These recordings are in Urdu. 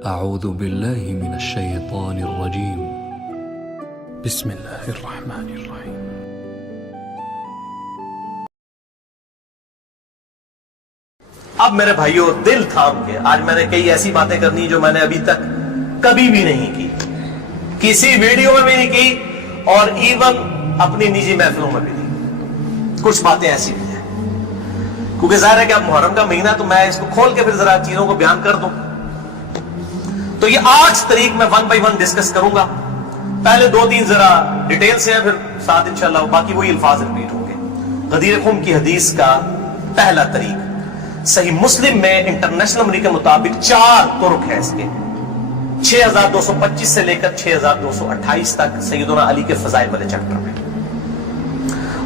أعوذ بالله من الشيطان الرجيم. بسم الله الرحمن الرحيم. اب میرے بھائیوں دل تھام کے آج میں نے کئی ایسی باتیں کرنی جو میں نے ابھی تک کبھی بھی نہیں کی، کسی ویڈیو میں بھی نہیں کی، اور ایون اپنی نجی محفلوں میں بھی نہیں۔ کچھ باتیں ایسی بھی ہیں کیونکہ ظاہر ہے کہ اب محرم کا مہینہ، تو میں اس کو کھول کے پھر ذرا چیزوں کو بیان کر دوں۔ تو یہ 8 تاریخ میں 1 بائی 1 ڈسکس کروں گا۔ پہلے 2-3 ذرا ڈیٹیل سے ہیں، پھر ساتھ انشاءاللہ باقی وہی الفاظ ریپیٹ ہوں گے۔ غدیر خم کی حدیث کا پہلا طریق صحیح مسلم میں انٹرنیشنل نمبر کے مطابق 4 طرق ہے اس کے، 6225 سے لے کر 6228 تک سیدنا علی کے فضائل والے چیپٹر میں۔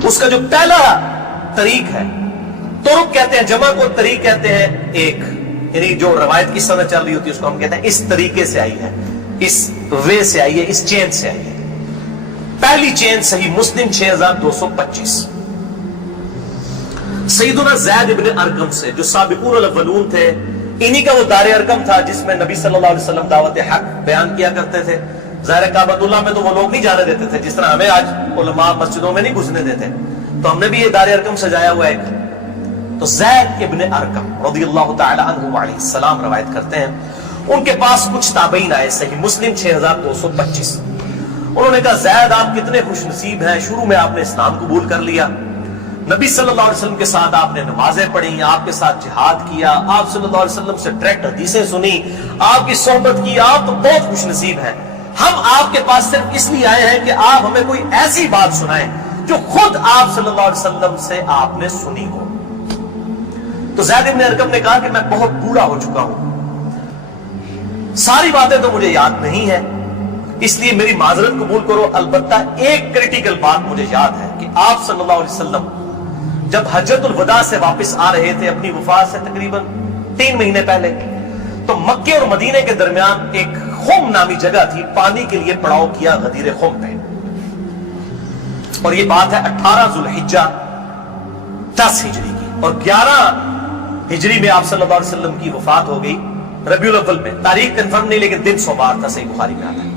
اس کا جو پہلا طریق ہے، طرق کہتے ہیں جمع کو، طریق کہتے ہیں ایک، یعنی جو روایت کی سند چل رہی ہوتی ہے اس کو ہم کہتے ہیں اس طریقے سے آئی ہے، اس وے سے آئی ہے، اس چین سے آئی ہے۔ پہلی چین صحیح مسلم 6225 سیدنا زید ابن ارقم سے، جو سابقون الاولون تھے، انہی کا وہ دار ارقم تھا جس میں نبی صلی اللہ علیہ وسلم دعوت حق بیان کیا کرتے تھے۔ ظاہر کعبۃ اللہ میں تو وہ لوگ نہیں جانے دیتے تھے، جس طرح ہمیں آج علماء مسجدوں میں نہیں گھسنے دیتے، تو ہم نے بھی یہ دار ارقم سجایا ہوا ہے ایک۔ تو زید ابن ارقم رضی اللہ تعالی عنہ علیہ السلام روایت کرتے ہیں، ان کے پاس کچھ تابعین آئے، صحیح مسلم 6225۔ انہوں نے کہا زید آپ کتنے خوش نصیب ہیں، شروع میں آپ نے اسلام قبول کر لیا، نبی صلی اللہ علیہ وسلم کے ساتھ آپ نے نمازیں پڑھی، آپ کے ساتھ جہاد کیا، آپ صلی اللہ علیہ وسلم سے ڈائریکٹ حدیثیں سنی، آپ کی صحبت کی، آپ تو بہت خوش نصیب ہیں۔ ہم آپ کے پاس صرف اس لیے آئے ہیں کہ آپ ہمیں کوئی ایسی بات سنائیں جو خود آپ صلی اللہ علیہ وسلم سے آپ نے سنی ہو۔ تو زید ابن ارقم نے کہا کہ میں بہت بوڑھا ہو چکا ہوں، ساری باتیں تو مجھے یاد نہیں ہے، اس لیے میری معذرت قبول کرو، البتہ ایک کریٹیکل بات مجھے یاد ہے کہ آپ صلی اللہ علیہ وسلم جب حجۃ الوداع سے واپس آ رہے تھے اپنی وفات سے تقریباً 3 مہینے پہلے، تو مکے اور مدینے کے درمیان ایک خم نامی جگہ تھی، پانی کے لیے پڑاؤ کیا غدیر خم پہ، اور یہ بات ہے 18 ذوالحجہ 10 ہجری کی، اور 11 ہجری میں آپ صلی اللہ علیہ وسلم کی وفات ہو گئی ربیع الاول میں، تاریخ کنفرم نہیں لیکن دن سوموار تھا، صحیح بخاری میں آتا ہے۔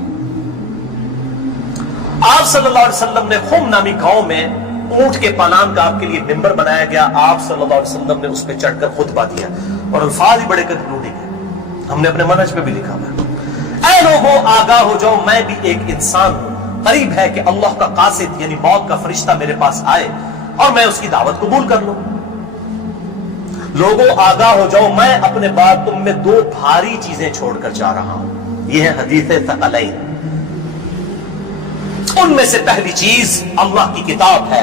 آپ صلی اللہ علیہ وسلم نے خم نامی گاؤں میں اونٹ کے پالان کا آپ کے لیے ممبر بنایا گیا، آپ صلی اللہ علیہ وسلم نے اس پہ چڑھ کر خطبہ دیا، اور الفاظ ہی بڑے کنکلوڈنگ ہیں، ہم نے اپنے منہج پہ بھی لکھا ہوا ہے، اے لوگوں آگاہ ہو جاؤ، میں بھی ایک انسان ہوں، قریب ہے کہ اللہ کا قاصد یعنی موت کا فرشتہ میرے پاس آئے اور میں اس کی دعوت قبول کر لوں۔ لوگوں آگاہ ہو جاؤ، میں اپنے بعد تم میں 2 بھاری چیزیں چھوڑ کر جا رہا ہوں، یہ ہے حدیث ثقلین۔ ان میں سے پہلی چیز اللہ کی کتاب ہے،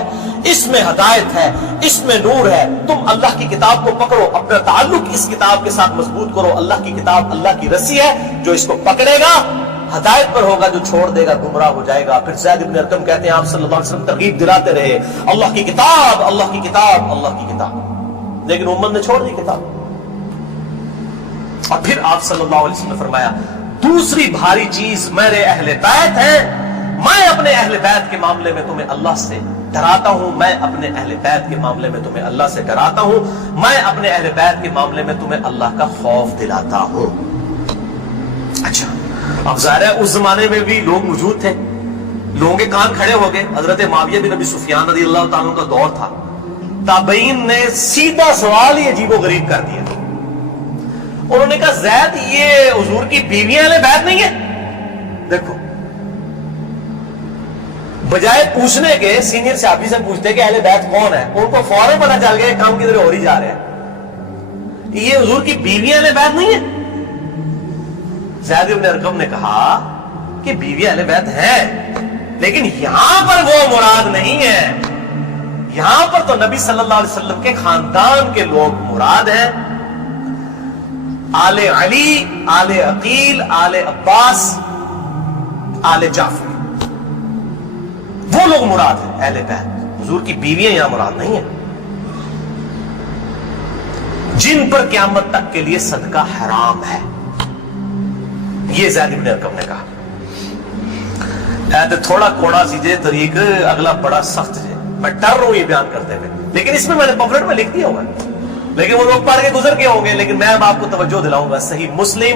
اس میں ہدایت ہے، اس میں نور ہے، تم اللہ کی کتاب کو پکڑو، اپنا تعلق اس کتاب کے ساتھ مضبوط کرو، اللہ کی کتاب اللہ کی رسی ہے، جو اس کو پکڑے گا ہدایت پر ہوگا، جو چھوڑ دے گا گمراہ ہو جائے گا۔ پھر زید بن ارقم کہتے ہیں آپ صلی اللہ علیہ وسلم ترغیب دلاتے رہے، اللہ کی کتاب، اللہ کی کتاب، اللہ کی کتاب، لیکن امت نے چھوڑ دی کتاب۔ اور پھر آپ صلی اللہ علیہ وسلم نے فرمایا دوسری بھاری چیز میرے اہل بیت ہیں، میں اپنے اہل بیت کے معاملے میں تمہیں اللہ سے ڈراتا ہوں، میں اپنے اہل بیت کے معاملے میں تمہیں اللہ سے ڈراتا ہوں، میں اپنے اہل بیت کے معاملے میں تمہیں اللہ کا خوف دلاتا ہوں۔ اچھا، اب ظاہر ہے اس زمانے میں بھی لوگ موجود تھے، لوگوں کے کان کھڑے ہو گئے۔ حضرت معاویہ بن ابی سفیان رضی اللہ تعالیٰ کا دور تھا، تابعین نے سیدھا سوال ہی عجیب و غریب کر دیا، انہوں نے کہا زید یہ حضور کی بیویاں اہل بیت نہیں ہے؟ دیکھو، بجائے پوچھنے کے سینئر صحابی سے پوچھتے کہ اہل بیت کون ہے، ان کو فوراً پتہ چل گیا کام کدھر ہو ہی جا رہا ہے، یہ حضور کی بیویاں اہل بیت نہیں ہے۔ زید بن ارقم نے کہا کہ بیوی اہل بیت ہے، لیکن یہاں پر وہ مراد نہیں ہے، یہاں پر تو نبی صلی اللہ علیہ وسلم کے خاندان کے لوگ مراد ہیں، آل علی، آل عقیل، آل عباس، آل جعفر، وہ لوگ مراد ہیں اہل بیت، حضور کی بیویاں یہاں مراد نہیں ہیں، جن پر قیامت تک کے لیے صدقہ حرام ہے، یہ زید بن ارقم نے کہا۔ تھوڑا کوڑا سیدھے طریق، اگلا بڑا سخت ہے، میں ڈر رہا ہوں یہ بیان کرتے ہوئے، لیکن اس میں نے پمفلٹ میں لکھ دیا ہوا ہے، لیکن وہ لوگ پڑھ کے گزر کے ہوں گے، لیکن میں آپ کو توجہ دلاؤں گا۔ صحیح مسلم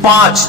5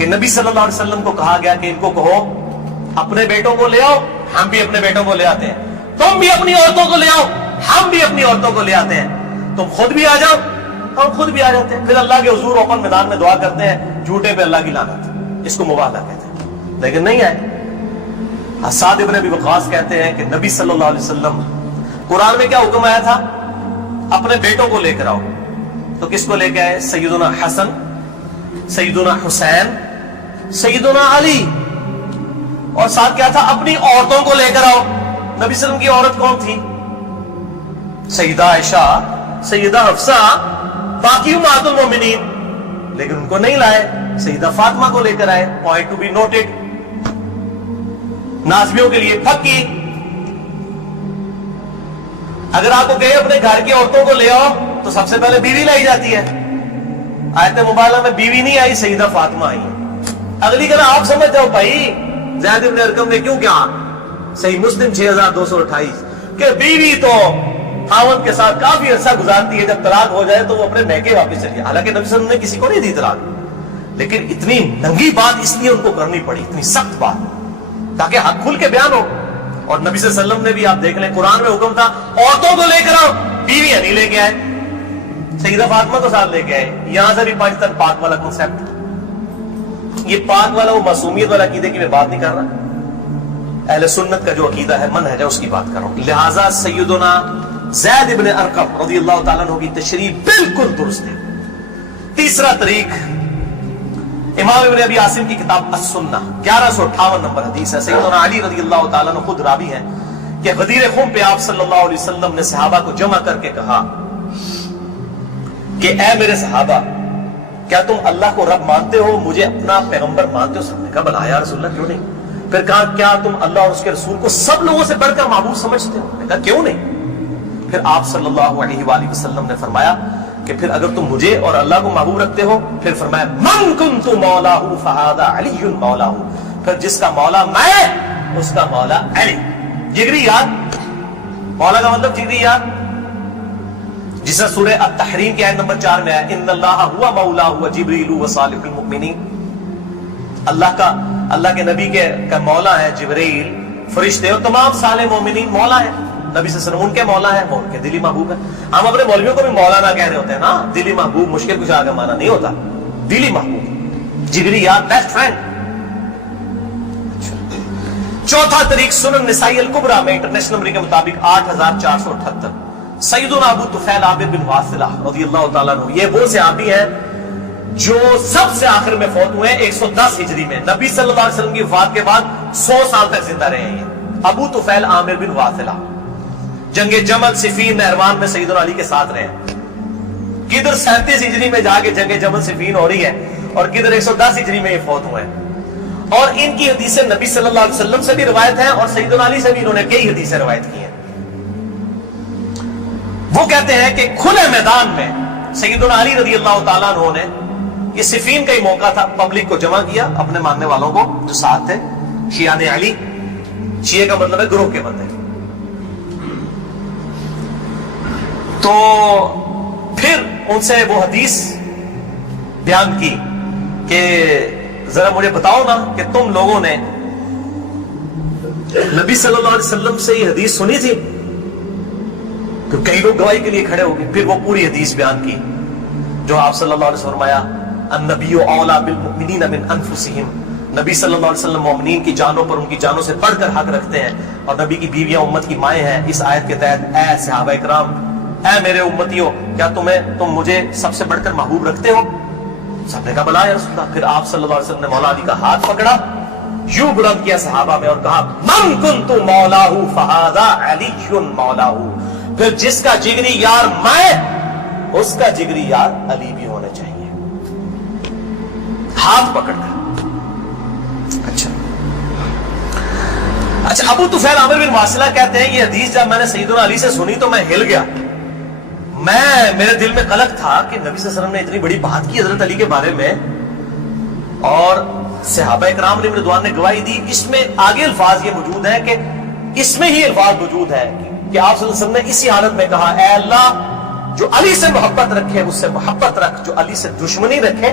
کہ نبی صلی اللہ علیہ وسلم کو کہا گیا کہ ان کو کہو اپنے بیٹوں کو لے آؤ، ہم بھی اپنے بیٹوں کو لے آتے ہیں، تم بھی اپنی عورتوں کو لے آؤ، ہم بھی اپنی عورتوں کو لے آتے ہیں، تم خود بھی آ جاؤ ہم خود بھی آ جاتے ہیں، پھر اللہ کے حضور اوپن میدان میں دعا کرتے ہیں، جھوٹے پہ اللہ کی لعنت، اس کو مبالغہ کہتے ہیں، لیکن نہیں آئے۔ اسعد ابن ابی وقاص کہتے ہیں کہ نبی صلی اللہ علیہ وسلم قرآن میں کیا حکم آیا تھا؟ اپنے بیٹوں کو لے کر آؤ، تو کس کو لے کے آئے؟ سیدنا حسن، سیدنا حسین، سیدنا علی، اور ساتھ کیا تھا؟ اپنی عورتوں کو لے کر آؤ۔ نبی صلی اللہ علیہ وسلم کی عورت کون تھی؟ سیدہ عائشہ، سیدہ حفصہ، باقی امہات المومنین، لیکن ان کو نہیں لائے، سیدہ فاطمہ کو لے کر آئے۔ پوائنٹ ٹو بی نوٹڈ، نازبیوں کے لیے پھکی۔ اگر آپ کو کہے اپنے گھر کی عورتوں کو لے آؤ تو سب سے پہلے بیوی لائی جاتی ہے، آیت مبالغہ میں بیوی نہیں آئی، سیدہ فاطمہ آئی ہے۔ اگلی کہنا آپ سمجھ جاؤ بھائی زید بن ارقم نے کیوں کیا؟ صحیح مسلم 6228 کہ بیوی تو خاوند کے ساتھ کافی عرصہ گزارتی ہے، جب طلاق ہو جائے تو وہ اپنے میکے واپس چلی جائے۔ حالانکہ نبی صلی اللہ علیہ وسلم نے کسی کو نہیں دی طلاق، لیکن اتنی ننگی بات اس لیے ان کو کرنی پڑی، اتنی سخت بات، تاکہ حق کھل کے بیان ہو۔ اور نبی صلی اللہ علیہ وسلم نے بھی آپ دیکھ لیں قرآن میں حکم تھا عورتوں کو لے کر آؤ، بیویاں نہیں لے کے آئے، سیدہ فاطمہ کو ساتھ لے کے آئے۔ یہاں سے بھی پاکستان پاک والا کنسپٹ، یہ پاک والا وہ معصومیت والا عقیدے کی میں بات نہیں کر رہا، اہل سنت کا جو عقیدہ ہے منہج ہے اس کی بات کر رہا ہوں۔ لہٰذا سیدنا زید بن ارقم رضی اللہ تعالیٰ عنہ کی تشریح بالکل درست ہے۔ تیسرا طریق امام ابن ابی عاصم کی کتاب السنہ 1158 نمبر حدیث ہے، سیدنا علی رضی اللہ تعالیٰ عنہ خود راوی ہیں کہ غدیر خم پہ آپ صلی اللہ علیہ وسلم نے صحابہ کو جمع کر کے کہا کہ اے میرے صحابہ، کیا تم اللہ کو رب مانتے ہو، مجھے اپنا پیغمبر مانتے ہو؟ سب نے کہا بلا یا رسول اللہ کیوں نہیں۔ پھر کہا کیا تم اللہ اور اس کے رسول کو سب لوگوں سے بڑھ کر معبود سمجھتے ہو؟ میں کہا کیوں نہیں۔ پھر آپ صلی اللہ علیہ وآلہ وسلم نے فرمایا کہ پھر اگر تم مجھے اور اللہ کو محبوب رکھتے ہو، پھر فرمایا من کنت مولاہ فہذا علی مولاہ، پھر جس کا مولا میں اس کا مولا علی۔ جگری یاد، مولا کا مطلب جگری یاد، جس طرح سورہ التحریم کی آیت نمبر 4 میں ہے ان اللہ ہوا مولاہ وجبریل وصالح المؤمنین، اللہ کے نبی کا مولا ہے جبریل، فرشتے اور تمام صالح مومنین مولا ہے۔ نبی صلی اللہ علیہ وسلم ان کے مولا ہے، وہ ان کے دلی محبوب ہے۔ ہم اپنے مولویوں کو بھی مولانا کہہ رہے ہوتے ہیں نا، دلی محبوب مشکل کچھ آگے مانا نہیں ہوتا، دلی محبوب، جگری یار، بیسٹ فرینڈ۔ چوتھا طریق سنن نسائی الکبریٰ میں انٹرنیشنل نمبر کے مطابق 8478 سیدنا ابو طفیل عامر بن واصلہ رضی اللہ تعالیٰ عنہ، یہ وہ صحابی ہیں جو سب سے آخر میں فوت ہوئے 110 ہجری میں، نبی صلی اللہ علیہ وسلم کی وفات کے بعد 100 سال تک زندہ رہے ہیں۔ یہ ابو طفیل عامر بن واصلہ جنگ جمل صفین نہروان میں سیدنا علی کے ساتھ رہے ہیں، کدھر 37 ہجری میں جا کے جنگ جمل صفین ہو رہی ہے اور کدھر 110 ہجری میں یہ فوت ہوئے ہیں۔ اور ان کی حدیثیں نبی صلی اللہ علیہ وسلم سے بھی روایت ہیں اور سیدنا علی سے بھی انہوں نے کئی حدیثیں روایت کی ہیں۔ وہ کہتے ہیں کہ کھلے میدان میں سیدنا علی رضی اللہ تعالیٰ عنہ نے، یہ صفین کا ہی موقع تھا، پبلک کو جمع کیا، اپنے ماننے والوں کو جو ساتھ تھے، شیعان علی، شیعہ کا مطلب ہے گروہ کے بندے، تو پھر ان سے وہ حدیث بیان کی کہ ذرا مجھے بتاؤ نا کہ تم لوگوں نے نبی صلی اللہ علیہ وسلم سے یہ حدیث سنی تھی، کہ کئی لوگ گواہی کے لیے کھڑے ہو گئے۔ پھر وہ پوری حدیث بیان کی جو آپ صلی اللہ علیہ وسلم فرمایا النبی اولا بالمؤمنین من انفسہم، نبی صلی اللہ علیہ وسلم مومنین کی جانوں پر ان کی جانوں سے بڑھ کر حق رکھتے ہیں، اور نبی کی بیویاں امت کی مائیں ہیں۔ اس آیت کے تحت اے صحابہ کرام، اے میرے امتیوں، کیا تم مجھے سب سے بڑھ کر محبوب رکھتے ہو؟ سب نے کہا بلا یا رسول اللہ۔ پھر آپ صلی اللہ علیہ وسلم نے مولا علی کا ہاتھ پکڑا، یوں بلند کیا صحابہ میں اور کہا من کنت مولاہ فہذا علی مولاہ، پھر جس کا جگری یار میں، اس کا جگری یار علی بھی ہونا چاہیے، ہاتھ پکڑ کر۔ اچھا ابو طفیل عامر بن واصلہ کہتے ہیں یہ حدیث جب میں نے سیدنا علی سے سنی تو میں ہل گیا، میرے دل میں قلق تھا کہ نبی صلی اللہ علیہ وسلم نے اتنی بڑی بات کی حضرت علی کے بارے میں، اور صحابہ اکرام علیہ رضوان نے گواہی دی۔ اس میں آگے الفاظ یہ موجود ہیں کہ اس میں ہی الفاظ موجود ہے کہ آپ صلی اللہ علیہ وسلم نے اسی حالت میں کہا اے اللہ، جو علی سے محبت رکھے اس سے محبت رکھ، جو علی سے دشمنی رکھے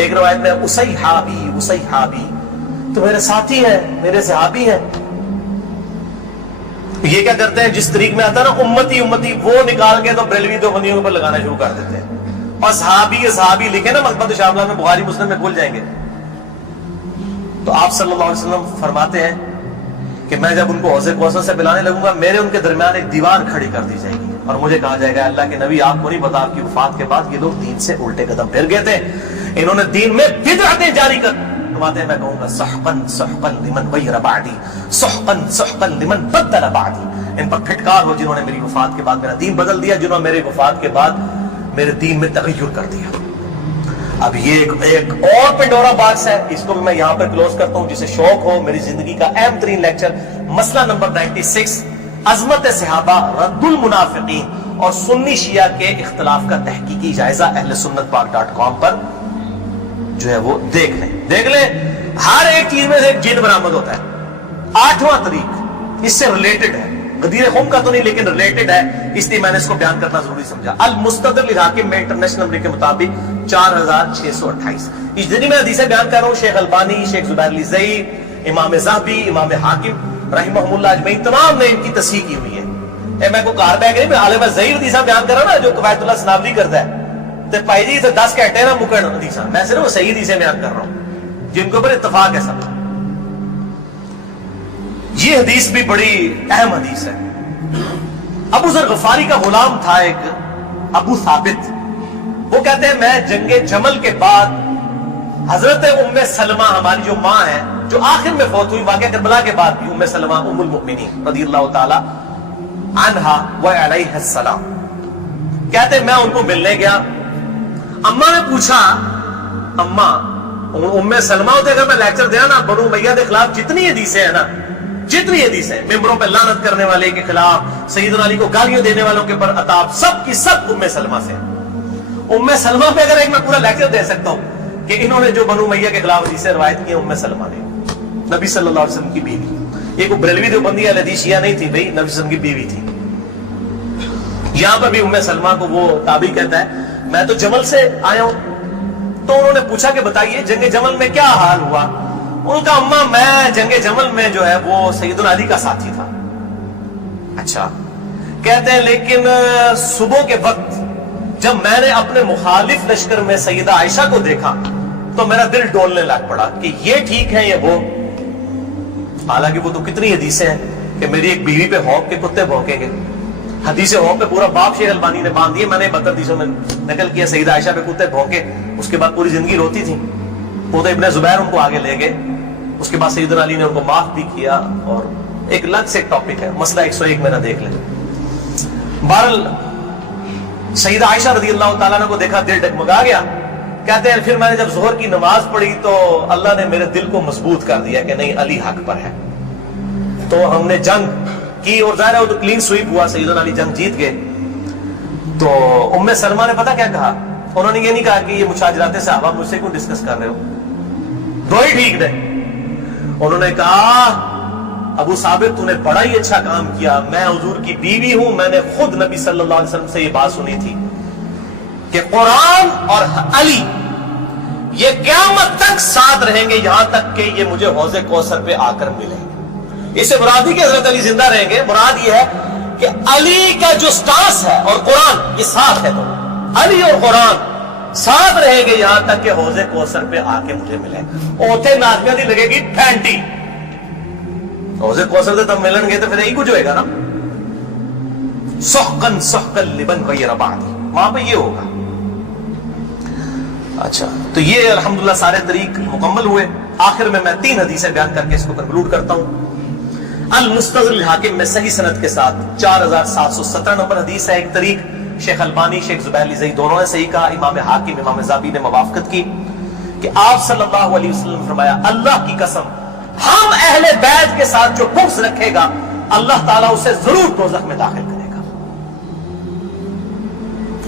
ایک روایت میں اسیحابی تو میرے ساتھی ہیں، میرے صحابی ہیں. یہ کیا کرتے ہیں، جس طریق میں آتا ہے نا امتی وہ نکال کے تو بریلوی دیوبندیوں کے اوپر لگانا شروع کر دیتے ہیں. اور صحابی لکھے نا مکتبۃ شاملہ میں، بخاری مسلم میں کھل جائیں گے. تو آپ صلی اللہ علیہ وسلم فرماتے ہیں کہ میں جب ان کو حوض کوثر سے پلانے لگوں گا، میرے ان کے درمیان ایک دیوار کھڑی کر دی جائے گی اور مجھے کہا جائے گا اللہ کے نبی آپ کو نہیں پتا آپ کی وفات کے بعد یہ لوگ دین سے الٹے قدم پھر گئے تھے، انہوں نے دین میں بدعتیں جاری کر. فرماتے ہیں میں کہوں گا سحقا لمن غیر بعدی، سحقا لمن بدل بعدی. ان پر پھٹکار ہو جنہوں نے میری وفات کے بعد میرا دین بدل دیا، جنہوں نے میری وفات کے بعد میرے دین میں تغیر کر دیا. اب یہ ایک اور پنڈورا باکس ہے، اس کو بھی میں یہاں پر کلوز کرتا ہوں. جسے شوق ہو میری زندگی کا اہم ترین لیکچر مسئلہ نمبر 96 عظمت صحابہ رد المنافقین اور سنی شیعہ کے اختلاف کا تحقیقی جائزہ اہل سنت پاک.com پر جو ہے وہ دیکھ لیں. ہر ایک چیز میں سے ایک جن برآمد ہوتا ہے. 8واں طریق اس سے ریلیٹڈ ہے، غدیر خم کا تو نہیں لیکن ریلیٹڈ ہے، اس لیے میں نے اس کو بیان کرنا ضروری سمجھا. المستدرک للحاکم میں انٹرنیشنل نمبر کے مطابق 4628 اس جتنی میں حدیثیں بیان کر رہا ہوں، شیخ البانی، شیخ زبیر علی زئی، امام ذہبی، امام حاکم رحمہ اللہ اجمعین تمام نے ان کی تصحیح کی ہوئی ہے. میں کو کار بیگ نہیں، میں عالم زئی حدیثیں بیان کر رہا ہوں نا جو قوایت اللہ سنابلی کرتا ہے تو پائی جی سے 10 کہتے ہیں نا مکڑ حدیثیں، میں صرف صحیح حدیثیں بیان کر رہا ہوں جن کے اوپر اتفاق ہے سب. یہ حدیث بھی بڑی اہم حدیث ہے. ابو ذر غفاری کا غلام تھا ایک ابو ثابت، وہ کہتے ہیں میں جنگ جمل کے بعد حضرت ام سلمہ ہماری جو ماں ہے جو آخر میں فوت ہوئی واقعہ کربلا کے بعد بھی، ام سلمہ ام المؤمنین رضی اللہ تعالی عنہا و علیہ السلام، کہتے ہیں میں ان کو ملنے گیا. اماں نے پوچھا، اماں ام سلمہ ہوتے اگر میں لیکچر دیا نا بنو امیہ کے خلاف جتنی حدیثیں ہیں نا، جتنی حدیثیں ممبروں پہ لعنت کرنے والے کے خلاف، سیدنا علی کو گالیاں دینے والوں کے پر عتاب، سب کی سب ام سلمہ سے. ام سلمہ پہ اگر ایک میں پورا لیکچر دے سکتا ہوں کہ انہوں نے جو بنو امیہ کے خلاف حدیثیں روایت کی ام سلمہ نے، نبی صلی اللہ علیہ وسلم کی بیوی. یہ کوئی بریلوی دیوبندی اہل حدیث شیعہ نہیں تھی بھائی، نبی صلی اللہ علیہ وسلم کی بیوی تھی. یہاں پر بھی ام سلمہ کو وہ تابعی کہتا ہے میں تو جمل سے آیا ہوں. تو انہوں نے پوچھا کہ بتائیے جنگ جمل میں کیا حال ہوا. ان کا اماں میں جنگ جمل میں جو ہے وہ سیدنا علی کا ساتھی تھا. اچھا، کہتے ہیں لیکن صبح کے وقت جب میں نے اپنے مخالف لشکر میں سیدہ عائشہ کو دیکھا تو میرا دل ڈولنے لگ پڑا کہ یہ ٹھیک ہے یہ وہ. حالانکہ وہ تو کتنی حدیثیں ہیں کہ میری ایک بیوی پہ ہوپ کے کتے بھونکیں گے. حدیث ہوپ پہ پورا باب شیخ البانی نے باندھ دیے، میں نے 72 حدیثوں میں نقل کیا. سیدہ عائشہ پہ کتے بھونکے، اس کے بعد پوری زندگی روتی تھی. وہ تو ابن زبیر ان کو آگے لے گئے، اس کے بعد سیدنا علی نے ان کو معاف بھی کیا. اور ایک الگ سے ایک ٹاپک ہے، مسئلہ 101 میں نہ دیکھ لیں. بہرحال سیدہ عائشہ رضی اللہ تعالیٰ عنہ کو دیکھا دل ڈگمگا گیا. کہتے ہیں پھر میں نے جب ظہر کی نماز پڑھی تو اللہ نے میرے دل کو مضبوط کر دیا کہ نہیں علی حق پر ہے. تو ہم نے جنگ کی اور ظاہر ہے وہ تو کلین سویپ ہوا، سیدنا علی جنگ جیت گئے. تو ام سلمہ نے پتہ کیا کہا، انہوں نے یہ نہیں کہا کہ یہ مشاجرات صحابہ مجھ سے کیوں ڈسکس کر رہے ہو، دو ہی ٹھیک تھے. انہوں نے کہا ابو ثابت تو نے بڑا ہی اچھا کام کیا، میں حضور کی بیوی ہوں، میں نے خود نبی صلی اللہ علیہ وسلم سے یہ بات سنی تھی کہ قرآن اور علی یہ قیامت تک ساتھ رہیں گے یہاں تک کہ یہ مجھے حوض کوثر پہ آ کر ملیں گے. اس سے مراد ہی کہ حضرت علی زندہ رہیں گے، مراد یہ ہے کہ علی کا جو سٹانس ہے اور قرآن یہ ساتھ ہے، تو علی اور قرآن ساتھ رہیں گے یہاں تک کہ حوض کوثر پہ آ کے مجھے ملے. اوتھے نازمیاں دی لگے گی پھینٹی، حوض کوثر سے تب ملن گے تو پھر یہی کچھ ہوئے گا نا. سحقن سحقن لمن غیر بعدی، وہاں پہ یہ ہوگا. اچھا، تو یہ الحمدللہ سارے طریق مکمل ہوئے. آخر میں 3 حدیثیں بیان کر کے اس کو کنکلوڈ کرتا ہوں. المستدرک للحاکم میں صحیح سند کے ساتھ 4717 نمبر حدیث ہے. ایک طریق شیخ البانی، شیخ زبیر علی زئی دونوں نے صحیح کہا. امام حاکم، امام ذہبی نے موافقت کی کہ آپ صلی اللہ علیہ وسلم نے فرمایا اللہ کی قسم ہم اہل بیت کے ساتھ جو بغض رکھے گا اللہ تعالیٰ اسے ضرور دوزخ میں داخل کرے گا.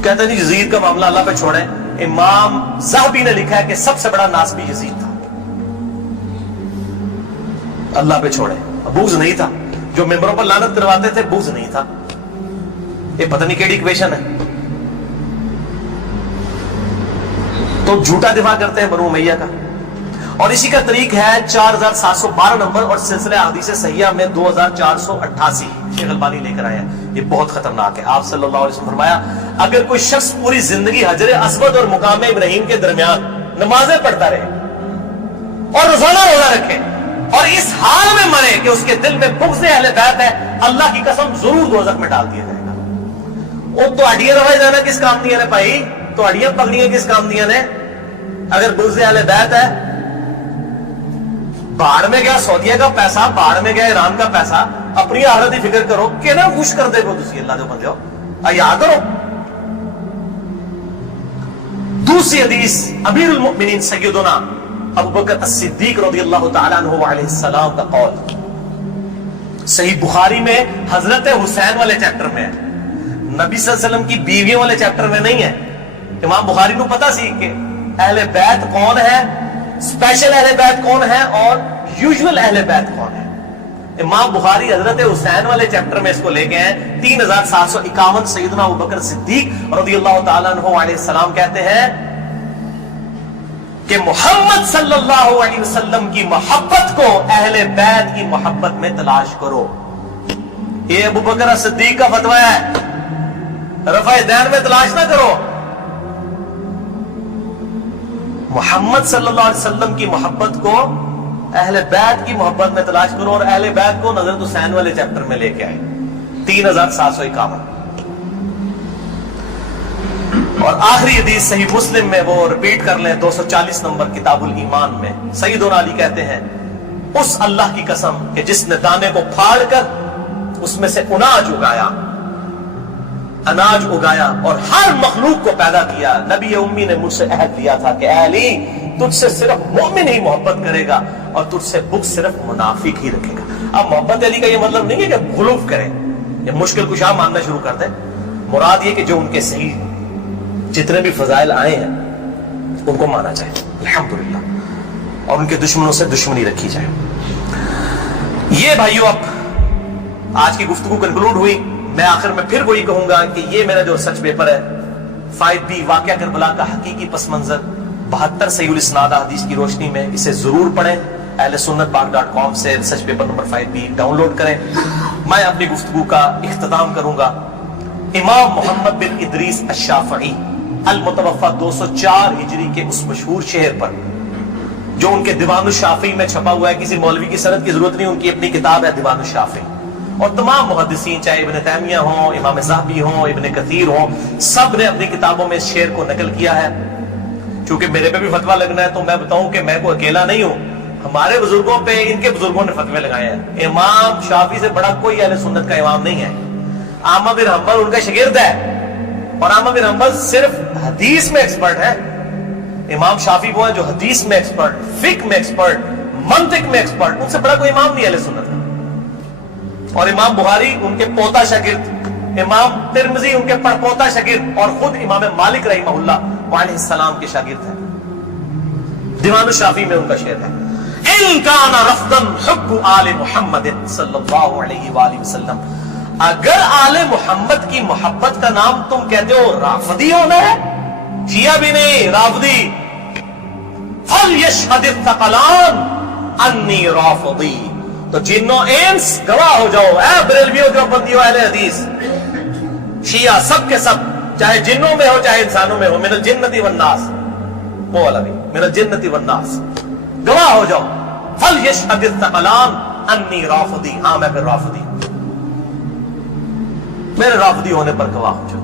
کہتے ہیں یزید کا معاملہ اللہ پہ چھوڑیں. امام ذہبی نے لکھا ہے کہ سب سے بڑا ناسبی یزید تھا، اللہ پہ چھوڑیں. بغض نہیں تھا، جو ممبروں پر لعنت کرواتے تھے بغض نہیں تھا. یہ پتہ نہیں کیڑی ایکویشن ہے. تو جھوٹا دفاع کرتے ہیں بنو امیہ کا. اور اسی کا طریق ہے 4712 نمبر اور سلسلہ حدیث صحیحہ میں 2488 شیخ البانی لے کر آئے ہیں. یہ بہت خطرناک ہے. آپ صلی اللہ علیہ وسلم فرمایا اگر کوئی شخص پوری زندگی حجر اسود اور مقام ابراہیم کے درمیان نمازیں پڑھتا رہے اور روزانہ روزہ رکھے اور اس حال میں مرے کہ اس کے دل میں بغض اہل بیت ہے, اللہ کی قسم ضرور دوزخ میں ڈال دیا جائے گا. وہ تو اڈیاں روائے جانا کس کام دیا نے بھائی, تو اڈیاں پکڑیاں کس کام دیا نے؟ اگر بغض اہل بیت ہے, باہر میں گیا سعودیہ کا پیسہ, باہر میں گیا ایران کا پیسہ, اپنی آخرت کی فکر کرو کہ نا خوش کر دے گا تسی اللہ جو بندے ہو, یاد کرو. دوسری حدیث امیر المؤمنین سیدنا ابو بکر الصدیق رضی اللہ تعالیٰ عنہ علیہ السلام کا قول صحیح بخاری میں حضرت حسین والے چیپٹر میں ہے, نبی صلی اللہ علیہ وسلم کی بیویوں والے چیپٹر میں نہیں ہے. امام بخاری کو پتا سی کہ اہل بیت کون ہے, اسپیشل اہل بیت کون ہے اور یوزول اہل بیت کون ہے. امام بخاری حضرت حسین والے چیپٹر میں اس کو لے گئے ہیں 3751. سیدنا ابو بکر صدیق رضی اللہ تعالیٰ عنہ علیہ السلام کہتے ہیں کہ محمد صلی اللہ علیہ وسلم کی محبت کو اہل بیت کی محبت میں تلاش کرو. یہ ابو بکر صدیق کا فتویٰ ہے, رفع دین میں تلاش نہ کرو. محمد صلی اللہ علیہ وسلم کی محبت کو اہل بیت کی محبت میں تلاش کرو, اور اہل بیت کو حضرت حسین والے چیپٹر میں لے کے آئے 3751. اور آخری حدیث صحیح مسلم میں, وہ ریپیٹ کر لیں, 240 نمبر کتاب الایمان میں سیدنا علی کہتے ہیں اس اللہ کی قسم کہ جس نے دانے کو پھاڑ کر اس میں سے اناج اگایا اور ہر مخلوق کو پیدا کیا, نبی امی نے مجھ سے عہد لیا تھا کہ اے علی تجھ سے صرف مومن ہی محبت کرے گا اور تجھ سے بغض صرف منافق ہی رکھے گا. اب محبت علی کا یہ مطلب نہیں ہے کہ غلوف کریں, یہ مشکل کشا ماننا شروع کر دیں. مراد یہ کہ جو ان کے صحیح جتنے بھی فضائل آئے ہیں ان کو مانا جائے الحمدللہ, اور ان کے دشمنوں سے دشمنی رکھی جائے. یہ بھائیو اب آج کی گفتگو کنکلوڈ ہوئی. میں آخر میں پھر وہی کہوں گا کہ یہ میرا جو ریسرچ پیپر ہے 5B واقعہ کربلا کا حقیقی پس منظر 72 صحیح الاسناد احادیث کی روشنی میں, اسے ضرور پڑھیں. اہل سنت پاک.com سے research paper number 5B download کریں. میں اپنی گفتگو کا اختتام کروں گا امام محمد بن ادریس الشافعی المتوفى 204 ہجری کے اس مشہور شعر پر جو ان کے دیوان الشافعی میں چھپا ہوا ہے. کسی مولوی کی سند کی ضرورت نہیں, ان کی اپنی کتاب ہے دیوان الشافعی. اور تمام محدثین چاہے ابن تیمیہ ہوں, امام ذہبی ہوں, ابن کثیر ہوں, سب نے اپنی کتابوں میں اس شعر کو نقل کیا ہے. چونکہ میرے پہ بھی فتویٰ لگنا ہے تو میں بتاؤں کہ میں کوئی اکیلا نہیں ہوں, ہمارے بزرگوں پہ ان کے بزرگوں نے فتوے لگائے ہیں. امام شافعی سے بڑا کوئی اہل سنت کا امام نہیں ہے. احمد بن حنبل ان کا شاگرد ہے, اور احمد بن حنبل صرف حدیث میں ایکسپرٹ ہے. امام شافعی وہ ہیں جو حدیث میں ایکسپرٹ, فقہ میں ایکسپرٹ, منطق میں ایکسپرٹ. ان سے بڑا کوئی امام نہیں اہل سنت کا. اور امام بخاری ان کے پوتا شاگرد, امام ترمذی ان کے پڑپوتا شاگرد, اور خود امام مالک رحمہ اللہ علیہ السلام کے شاگرد ہیں. دیوان الشافعی میں ان کا شعر ہے ان کان رفضا حب آل محمد صلی اللہ علیہ وآلہ وسلم. اگر آل محمد کی محبت کا نام تم کہتے ہو رافضی ہونا ہے, شیعہ بھی نہیں رافضی, فلیشہد الثقلان انی رافضی. تو جنوں انس گواہ ہو جاؤ, اے بریلویوں جو بندیو اہل حدیث شیعہ سب کے سب, چاہے جنوں میں ہو چاہے انسانوں میں ہو, من الجنتی والناس, وہ والا بھی من الجنتی والناس, گواہ ہو جاؤ. فلیشہد الثقلان انی رافضی, ہاں میں پھر رافضی, میرے رافضی ہونے پر گواہ ہو جاؤ.